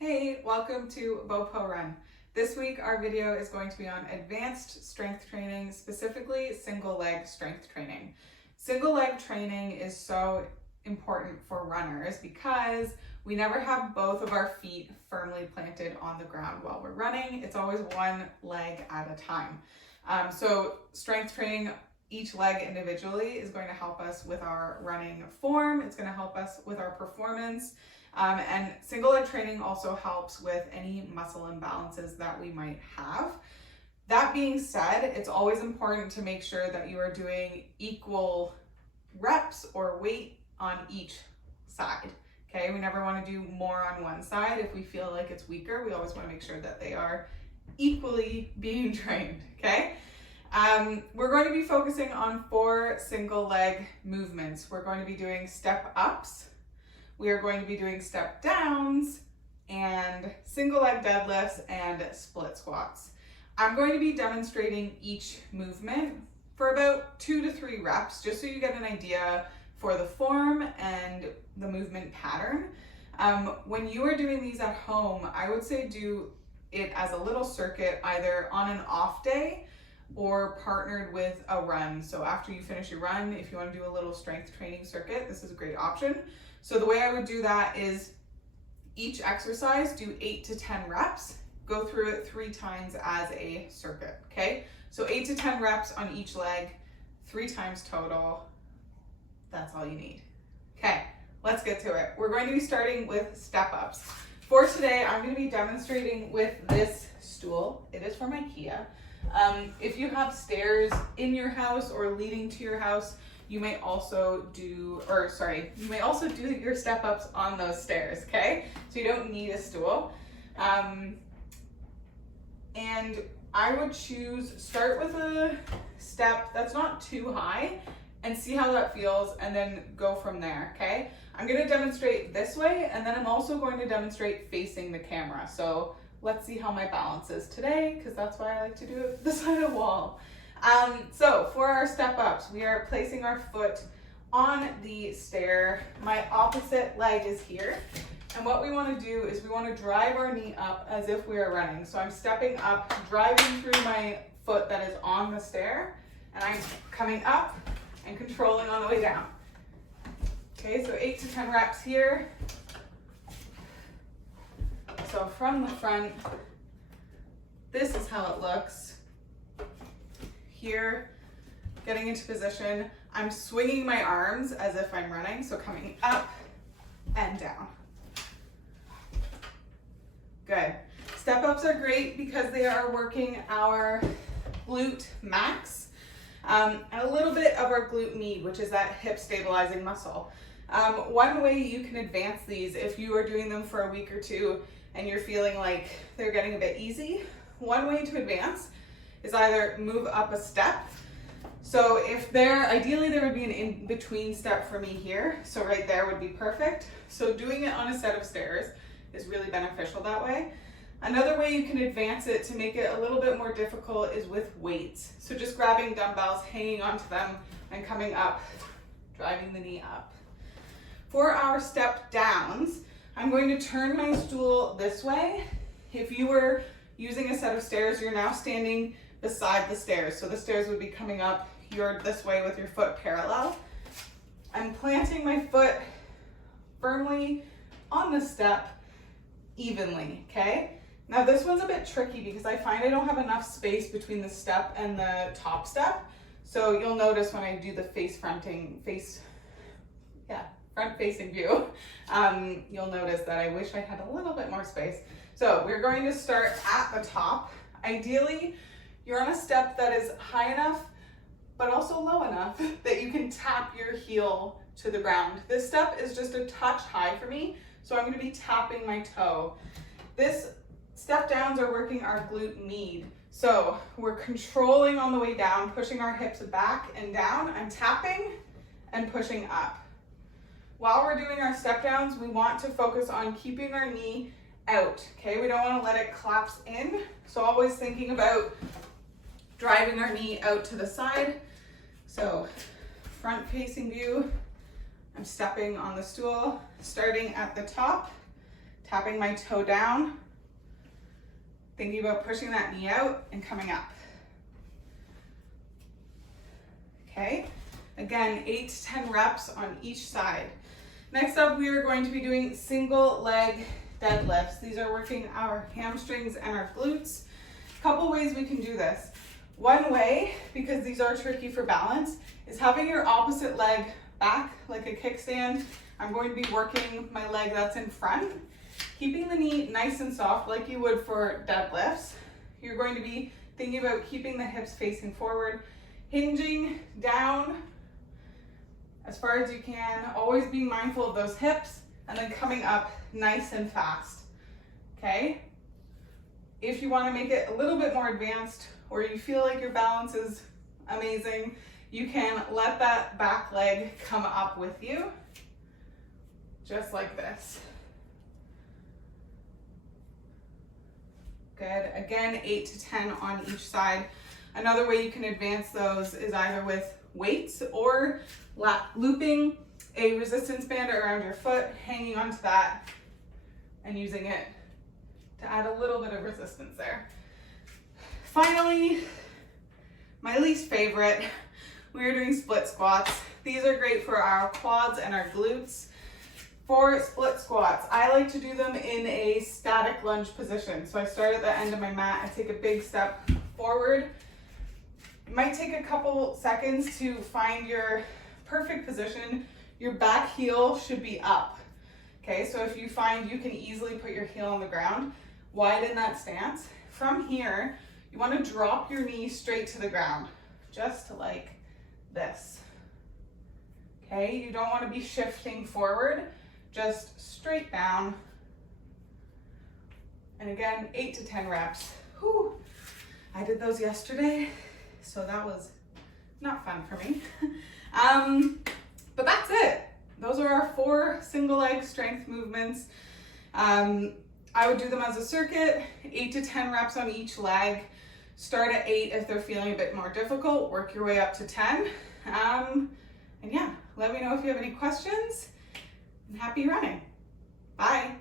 Hey, welcome to BOPO Run. This week our video is going to be on advanced strength training, specifically single leg strength training. Single leg training is so important for runners because we never have both of our feet firmly planted on the ground while we're running. It's always one leg at a time. So strength training each leg individually is going to help us with our running form. It's going to help us with our performance. And single leg training also helps with any muscle imbalances that we might have. That being said, it's always important to make sure that you are doing equal reps or weight on each side. Okay, we never want to do more on one side. If we feel like it's weaker, we always want to make sure that they are equally being trained. Okay. We're going to be focusing on 4 single leg movements. We're going to be doing step ups. We are going to be doing step downs and single leg deadlifts and split squats. I'm going to be demonstrating each movement for about 2 to 3 reps, just so you get an idea for the form and the movement pattern. When you are doing these at home, I would say do it as a little circuit, either on an off day or partnered with a run. So after you finish your run, if you want to do a little strength training circuit, this is a great option. So the way I would do that is each exercise, do 8 to 10 reps, go through it 3 times as a circuit, okay? So 8 to 10 reps on each leg, 3 times total. That's all you need. Okay, let's get to it. We're going to be starting with step ups. For today, I'm going to be demonstrating with this stool. It is from IKEA. If you have stairs in your house or leading to your house, you may also do your step ups on those stairs, okay? So you don't need a stool. And I would start with a step that's not too high and see how that feels and then go from there, okay? I'm gonna demonstrate this way and then I'm also going to demonstrate facing the camera. So let's see how my balance is today, because that's why I like to do it beside a wall. So for our step ups, we are placing our foot on the stair. My opposite leg is here. And what we want to do is we want to drive our knee up as if we are running. So I'm stepping up, driving through my foot that is on the stair, and I'm coming up and controlling on the way down. Okay, so 8 to 10 reps here. So from the front, this is how it looks. Here, getting into position, I'm swinging my arms as if I'm running, so coming up and down. Good. Step ups are great because they are working our glute max and a little bit of our glute med, which is that hip stabilizing muscle. One way you can advance these, if you are doing them for a week or 2 and you're feeling like they're getting a bit easy, one way to advance is either move up a step. So ideally there would be an in-between step for me here. So right there would be perfect. So doing it on a set of stairs is really beneficial that way. Another way you can advance it to make it a little bit more difficult is with weights. So just grabbing dumbbells, hanging onto them and coming up, driving the knee up. For our step downs, I'm going to turn my stool this way. If you were using a set of stairs, you're now standing beside the stairs. So the stairs would be coming up, you're this way with your foot parallel. I'm planting my foot firmly on the step evenly, okay? Now this one's a bit tricky because I find I don't have enough space between the step and the top step. So you'll notice when I do the front facing view, you'll notice that I wish I had a little bit more space. So we're going to start at the top. Ideally, you're on a step that is high enough, but also low enough that you can tap your heel to the ground. This step is just a touch high for me, so I'm gonna be tapping my toe. This step downs are working our glute med. So we're controlling on the way down, pushing our hips back and down. I'm tapping and pushing up. While we're doing our step downs, we want to focus on keeping our knee out, okay? We don't want to let it collapse in. So always thinking about driving our knee out to the side. So front facing view, I'm stepping on the stool, starting at the top, tapping my toe down, thinking about pushing that knee out and coming up. Okay, again, 8 to 10 reps on each side. Next up, we are going to be doing single leg deadlifts. These are working our hamstrings and our glutes. A couple ways we can do this. One way, because these are tricky for balance, is having your opposite leg back like a kickstand. I'm going to be working my leg that's in front, keeping the knee nice and soft like you would for deadlifts. You're going to be thinking about keeping the hips facing forward, hinging down as far as you can, always being mindful of those hips, and then coming up nice and fast, okay? If you want to make it a little bit more advanced, or you feel like your balance is amazing, you can let that back leg come up with you, just like this. Good, again, 8 to 10 on each side. Another way you can advance those is either with weights or looping a resistance band around your foot, hanging onto that, and using it to add a little bit of resistance there. Finally, my least favorite, we are doing split squats. These are great for our quads and our glutes. For split squats, I like to do them in a static lunge position. So I start at the end of my mat, I take a big step forward. It might take a couple seconds to find your perfect position. Your back heel should be up. Okay, so if you find you can easily put your heel on the ground, widen that stance. From here, you want to drop your knee straight to the ground, just like this. Okay, you don't want to be shifting forward, just straight down. And again, 8 to 10 reps. Whew. I did those yesterday, so that was not fun for me. But that's it. Those are our 4 single leg strength movements. I would do them as a circuit, 8 to 10 reps on each leg. Start at 8 if they're feeling a bit more difficult, work your way up to 10. And yeah, let me know if you have any questions, and happy running. Bye.